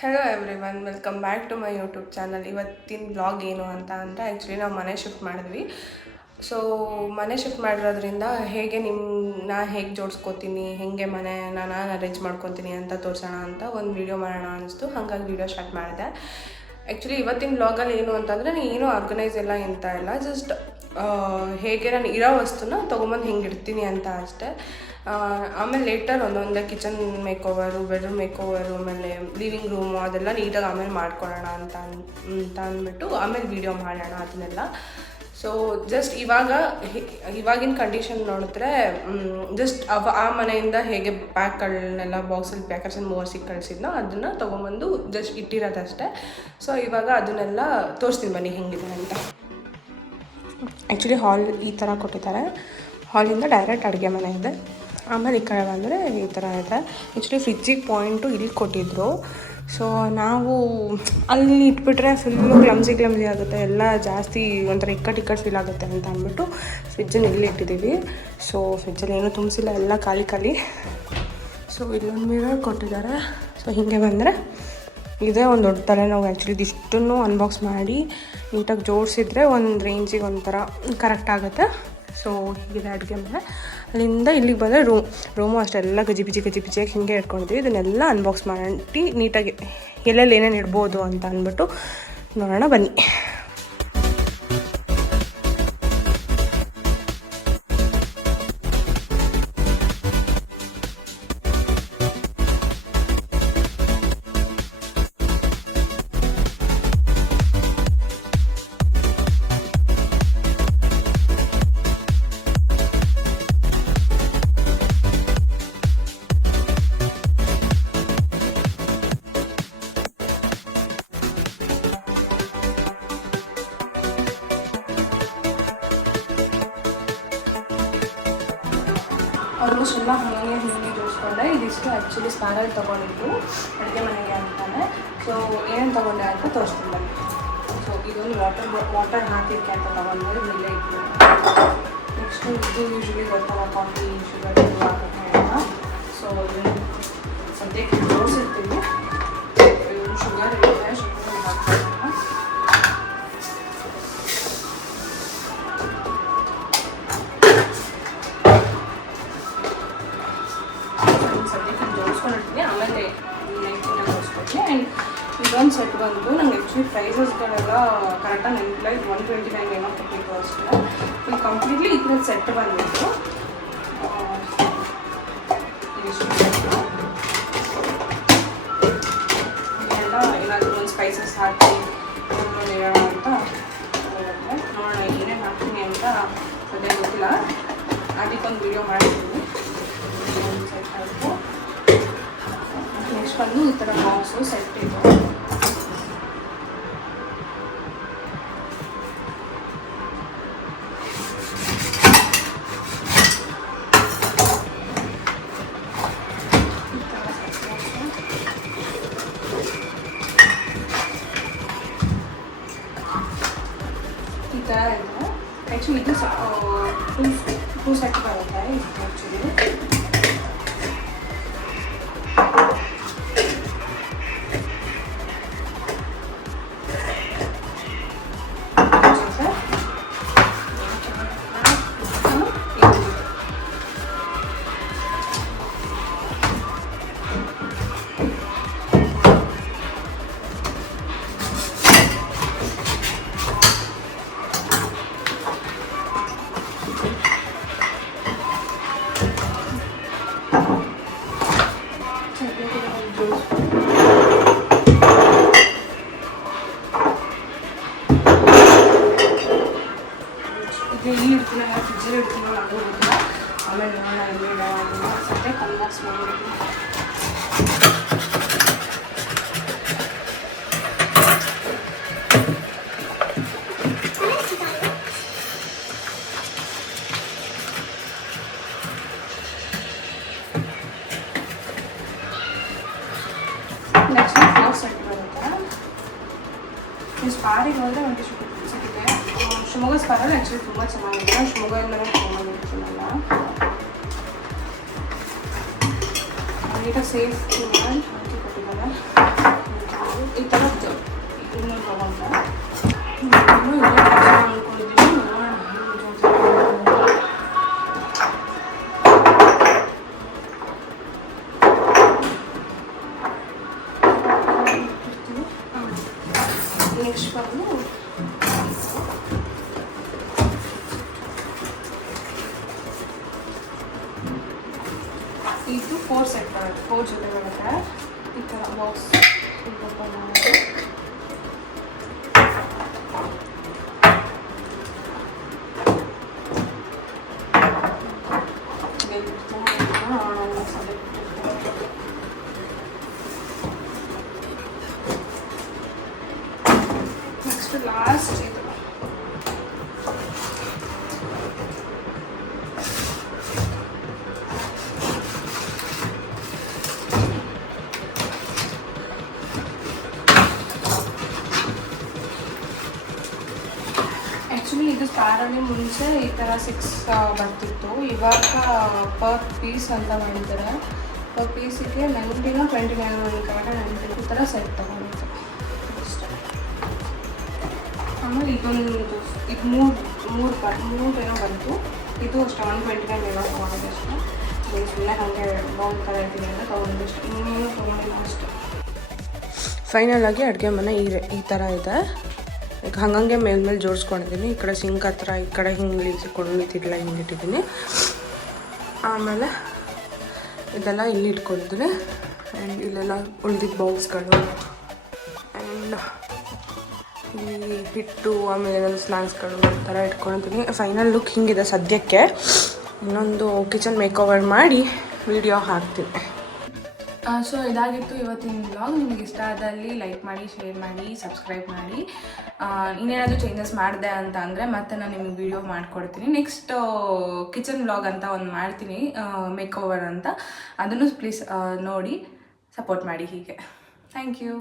Hello everyone, welcome back to my YouTube channel. ಇವತ್ತಿನ blog ಏನು ಅಂತ ಅಂದರೆ ಆ್ಯಕ್ಚುಲಿ ನಾವು ಮನೆ ಶಿಫ್ಟ್ ಮಾಡಿದ್ವಿ. ಸೊ ಮನೆ ಶಿಫ್ಟ್ ಮಾಡಿರೋದ್ರಿಂದ ಹೇಗೆ ಜೋಡಿಸ್ಕೋತೀನಿ, ಹೇಗೆ ನಾನು ಅರೇಂಜ್ ಮಾಡ್ಕೊತೀನಿ ಅಂತ ತೋರಿಸೋಣ ಅಂತ ಒಂದು ವೀಡಿಯೋ ಮಾಡೋಣ ಅನಿಸ್ತು. ಹಾಗಾಗಿ ವೀಡಿಯೋ ಸ್ಟಾರ್ಟ್ ಮಾಡಿದೆ. ಆ್ಯಕ್ಚುಲಿ ಇವತ್ತಿನ ಬ್ಲಾಗಲ್ಲಿ ಏನು ಅಂತಂದರೆ ಏನೂ ಆರ್ಗನೈಸ್ ಎಲ್ಲ ಎಂತ ಇಲ್ಲ, ಜಸ್ಟ್ ಹೇಗೆ ನಾನು ಇರೋ ವಸ್ತುನ ತೊಗೊಂಬಂದು ಹಿಂಗೆ ಇಡ್ತೀನಿ ಅಂತ ಅಷ್ಟೇ. ಆಮೇಲೆ ಲೇಟರ್ ಒಂದೊಂದೇ ಕಿಚನ್ ಮೇಕೋವರು, ಬೆಡ್ರೂಮ್ ಮೇಕೋವರು, ಆಮೇಲೆ ಲಿವಿಂಗ್ ರೂಮು ಅದೆಲ್ಲ ನೀಟಾಗಿ ಆಮೇಲೆ ಮಾಡ್ಕೊಳ್ಳೋಣ ಅಂತ ಅಂದ್ಬಿಟ್ಟು ಆಮೇಲೆ ವೀಡಿಯೋ ಮಾಡೋಣ ಅದನ್ನೆಲ್ಲ. ಸೊ ಜಸ್ಟ್ ಇವಾಗಿನ ಕಂಡೀಷನ್ ನೋಡಿದ್ರೆ ಜಸ್ಟ್ ಆ ಮನೆಯಿಂದ ಹೇಗೆ ಪ್ಯಾಕ್ಗಳನ್ನೆಲ್ಲ ಬಾಕ್ಸಲ್ಲಿ ಪ್ಯಾಕರ್ಸನ್ನು ಮೂವರ್ಸಿಗೆ ಕಳಿಸಿದ್ನೋ ಅದನ್ನು ತೊಗೊಂಬಂದು ಜಸ್ಟ್ ಇಟ್ಟಿರೋದಷ್ಟೇ. ಸೊ ಇವಾಗ ಅದನ್ನೆಲ್ಲ ತೋರಿಸ್ತೀನಿ ಬನ್ನಿ ಹೆಂಗಿದೆ ಅಂತ. ಆ್ಯಕ್ಚುಲಿ ಹಾಲ್ ಈ ಥರ ಕೊಟ್ಟಿದ್ದಾರೆ. ಹಾಲಿಂದ ಡೈರೆಕ್ಟ್ ಅಡುಗೆ ಮನೆ ಇದೆ. ಆಮೇಲೆ ಈ ಕಡೆ ಬಂದರೆ ಈ ಥರ ಇದೆ. ಆ್ಯಕ್ಚುಲಿ ಫ್ರಿಜ್ಜಿಗೆ ಪಾಯಿಂಟು ಇಲ್ಲಿ ಕೊಟ್ಟಿದ್ದರು. ಸೊ ನಾವು ಅಲ್ಲಿ ಇಟ್ಬಿಟ್ರೆ ಫುಲ್ಲು ಕ್ಲಮ್ಸಿ ಆಗುತ್ತೆ, ಎಲ್ಲ ಜಾಸ್ತಿ ಒಂಥರ ಇಕ್ಕಟ್ಟು ಫೀಲ್ ಆಗುತ್ತೆ ಅಂತ ಅಂದ್ಬಿಟ್ಟು ಫ್ರಿಜ್ಜನ್ನು ಇಲ್ಲಿ ಇಟ್ಟಿದ್ದೀವಿ. ಸೊ ಫ್ರಿಜ್ಜಲ್ಲಿ ಏನೂ ತುಂಬಿಸಿಲ್ಲ, ಎಲ್ಲ ಖಾಲಿ. ಸೊ ಇಲ್ಲೊಂದು ಮಿರರ್ ಕೊಟ್ಟಿದ್ದಾರೆ. ಸೊ ಹೀಗೆ ಬಂದರೆ ಇದೇ ಒಂದು ದೊಡ್ಡ ತಲೆನೋವು. ಆ್ಯಕ್ಚುಲಿ ಇದಿಷ್ಟನ್ನು ಅನ್ಬಾಕ್ಸ್ ಮಾಡಿ ನೀಟಾಗಿ ಜೋಡಿಸಿದ್ರೆ ಒಂದು ರೇಂಜಿಗೆ ಒಂಥರ ಕರೆಕ್ಟ್ ಆಗುತ್ತೆ. ಸೊ ಹೀಗಿದೆ ಅಡುಗೆ ಮನೆ. ಅಲ್ಲಿಂದ ಇಲ್ಲಿಗೆ ಬಂದರೆ ರೂಮು ಅಷ್ಟೆಲ್ಲ ಗಜಿಬಿಜಿಯಾಗಿ ಹಿಂಗೆ ಇಟ್ಕೊಂಡಿದ್ವಿ. ಇದನ್ನೆಲ್ಲ ಅನ್ಬಾಕ್ಸ್ ಮಾಡಿ ನೀಟಾಗಿ ಎಲ್ಲೆಲ್ಲಿ ಏನೇನು ಇಡ್ಬೋದು ಅಂತ ಅಂದ್ಬಿಟ್ಟು ನೋಡೋಣ ಬನ್ನಿ. ಆಲ್ಮೋಸ್ಟ್ ಎಲ್ಲ ಹಂಗೆ ಜೋಡಿಸ್ಕೊಂಡೆ. ಇದಿಷ್ಟು ಆ್ಯಕ್ಚುಲಿ ಸ್ಪಾರಲ್ಲಿ ತೊಗೊಂಡಿದ್ದು ಅಡುಗೆ ಮನೆಗೆ ಅಂತಾನೆ. ಸೊ ಏನೇನು ತೊಗೊಂಡೆ ಅಂತ ತೋರಿಸ್ತೀನಿ ಬನ್ನಿ. ಸೊ ಇದೊಂದು ವಾಟರ್ ಹಾಕಿದ್ದಕ್ಕೆ ಅಂತ ತೊಗೊಂಡ್ರೆ ಇಲ್ಲೇ ಇಟ್ಟು. ನೆಕ್ಸ್ಟು ಇದು ಯೂಶ್ವಲಿ ಗೊತ್ತಲ್ಲ, ಕಾಫಿ ಶುಗರ್ ಇದು ಆಗುತ್ತೆ ಅಂತ. ಸೊ ಇದನ್ನು ಸದ್ಯಕ್ಕೆ ಜೋಡಿಸಿರ್ತೀವಿ. ಶುಗರ್ ಇರುತ್ತೆ, ಶುಗರ್ ಹಾಕ್ಕೊಳ್ಳೋಣ. ಆಮೇಲೆ ತೋರಿಸ್ಕೊಡ್ತೀನಿ. ಆ್ಯಂಡ್ ಇದೊಂದು ಸೆಟ್ ಬಂದು ನಂಗೆ ಆ್ಯಕ್ಚುಲಿ ಪ್ರೈಸಸ್ಗಳೆಲ್ಲ ಕರೆಕ್ಟಾಗಿ ನೆನಪಿಲ್ಲ. ಇದು 129 ಏನೋ ಕೊಟ್ಟಿದ್ದು ಅಷ್ಟೇ. ಇಲ್ಲಿ ಕಂಪ್ಲೀಟ್ಲಿ ಈ ಥರ ಸೆಟ್ ಬಂದಿತ್ತು. ಇದಿಷ್ಟು ಸೆಟ್ಟು ಎಲ್ಲ ಏನಾದರೂ ಒಂದು ಸ್ಪೈಸಸ್ ಹಾಕಿ ಇರೋಣ ಅಂತ ಹೋಗುತ್ತೆ. ನೋಡೋಣ ಏನೇನು ಹಾಕ್ತೀನಿ ಅಂತ ಸದ್ಯ ಗೊತ್ತಿಲ್ಲ. ಅದಕ್ಕೊಂದು ವೀಡಿಯೋ ಮಾಡ್ತೀನಿ. ಒಂದು ಸೆಟ್ ಆಯಿತು. ನೆಕ್ಸ್ಟ್ ಬಂದು ಈ ಥರ ಬಾಕ್ಸು ಸೆಟ್ ಇದು. ಈ ಥರ ಇದೆ. ಆ್ಯಕ್ಚುಲಿ ಇದು ಟೂ ಸೆಟ್ ಬರುತ್ತೆ ಇದು ಆ್ಯಕ್ಚುಲಿ. ಇಲ್ಲಿ ಇಡ್ತೀನೋ ಫ್ರಿಜ್ಜಲ್ಲಿ ಇಡ್ತೀನೋ ಅದು ಗೊತ್ತಿಲ್ಲ. ಆಮೇಲೆ ನೋಡೋಣ ಸದ್ಯಕ್ಕೆ ಅನ್ಬಾಕ್ಸ್ ಮಾಡಿಬಿಡ್ತೀನಿ. ನೆಕ್ಸ್ಟ್ 4 ಸೆಟ್ ಬರುತ್ತೆ. ಈ ಸ್ಪಾರಿಗೆ ಹೋದರೆ ಒಂದು ಸಿಗುತ್ತೆ. ಶಿವಮೊಗ್ಗ ಸ್ಪಾರಲ್ಲಿ ಆ್ಯಕ್ಚುಲಿ ತುಂಬ ಚೆನ್ನಾಗಿದೆ. ಶಿವಮೊಗ್ಗದಿಂದಲೇ ತೊಗೊಂಡಿರ್ತೀನಲ್ಲ, ನೀಟಾಗಿ ಸೇಫ್ ಮಾಡಿ ಹಾಕಿ ಕೊಟ್ಟಿದ್ದಾರೆ. ಈ ಥರದ್ದು ಇದನ್ನ ತಗೊಂಡು ಅಂದ್ಕೊಂಡಿದ್ದೀನಿ. ನೆಕ್ಸ್ಟ್ ಬಂದು ಇದು 4 ಸೆಟ್ ಬರುತ್ತೆ, 4 ಜೊತೆ ಬರುತ್ತೆ. ಈ ಥರ ಬಾಕ್ಸ್ ಓಪನ್ ಮಾಡೋದು. ನೆಕ್ಸ್ಟ್ ಲಾಸ್ಟ್ ಇದು ಆ್ಯಕ್ಚುಲಿ ಇದು ಸ್ಟಾರಲ್ಲಿ ಮುಂಚೆ ಈ ಥರ 6 ಬರ್ತಿತ್ತು. ಇವಾಗ ಪರ್ ಪೀಸ್ ಅಂತ ಮಾಡಿದ್ದಾರೆ. ಪರ್ ಪೀಸಿಗೆ 19 29 ಕರೆಕ್ಟಾಗಿ ಈ ಥರ ಸೆಟ್ ತೊಗೊಂಡಿತ್ತು ಅಷ್ಟೇ. ಆಮೇಲೆ ಇದೊಂದು ಇದು ಮೂರು ಏನೋ ಬಂತು. ಇದು ಅಷ್ಟೇ 129 ಏನೋ ತೊಗೊಂಡಿದ್ದು ಅಷ್ಟೇ. ಬೇಸಿಲ್ಲ ಹಾಗೆ ಬೌಲ್ ಥರ ಇರ್ತೀನಿ ಅಂತ ತೊಗೊಂಡಿದ್ದು ಇನ್ನೇನು ತೊಗೊಂಡಿಲ್ಲ ಅಷ್ಟೇ. ಫೈನಲಾಗಿ ಅಡುಗೆ ಮನೆ ಈ ಥರ ಇದೆ. ಈಗ ಹಂಗಂಗೆ ಮೇಲ್ಮೇಲೆ ಜೋಡಿಸ್ಕೊಂಡಿದ್ದೀನಿ. ಈ ಕಡೆ ಸಿಂಕ್ ಹತ್ರ ಈ ಕಡೆ ಹಿಂಗೆ ಇಳಿಸಿಕೊಂಡು ತಿರ್ಲ ಹಿಂಗೆ ಇಟ್ಟಿದ್ದೀನಿ. ಆಮೇಲೆ ಇದೆಲ್ಲ ಇಲ್ಲಿ ಇಟ್ಕೊಂಡಿದ್ದೀನಿ. ಆ್ಯಂಡ್ ಇಲ್ಲೆಲ್ಲ ಉಳಿದಿದ್ದ ಬಾಕ್ಸ್ಗಳು ಆ್ಯಂಡ್ ಈ ಹಿಟ್ಟು ಆಮೇಲೆ ಏನಾದರೂ ಸ್ನ್ಯಾಕ್ಸ್ಗಳು ಈ ಥರ ಇಟ್ಕೊಳ್ತೀನಿ. ಫೈನಲ್ ಲುಕ್ ಹಿಂಗಿದೆ ಸದ್ಯಕ್ಕೆ. ಇನ್ನೊಂದು ಕಿಚನ್ ಮೇಕ್ ಓವರ್ ಮಾಡಿ ವಿಡಿಯೋ ಹಾಕ್ತೀನಿ. ಸೊ ಇದಾಗಿತ್ತು ಇವತ್ತಿನ ವ್ಲಾಗ್. ನಿಮಗೆ ಇಷ್ಟ ಆದಲ್ಲಿ ಲೈಕ್ ಮಾಡಿ, ಶೇರ್ ಮಾಡಿ, ಸಬ್ಸ್ಕ್ರೈಬ್ ಮಾಡಿ. ಇನ್ನೇನಾದರೂ ಚೇಂಜಸ್ ಮಾಡಿದೆ ಅಂತ ಅಂದರೆ ಮತ್ತೆ ನಾನು ನಿಮಗೆ ವಿಡಿಯೋ ಮಾಡಿಕೊಡ್ತೀನಿ. ನೆಕ್ಸ್ಟ್ ಕಿಚನ್ ವ್ಲಾಗ್ ಅಂತ ಒಂದು ಮಾಡ್ತೀನಿ, ಮೇಕ್ ಓವರ್ ಅಂತ. ಅದನ್ನು ಪ್ಲೀಸ್ ನೋಡಿ ಸಪೋರ್ಟ್ ಮಾಡಿ. ಹೀಗೆ ಥ್ಯಾಂಕ್ ಯು.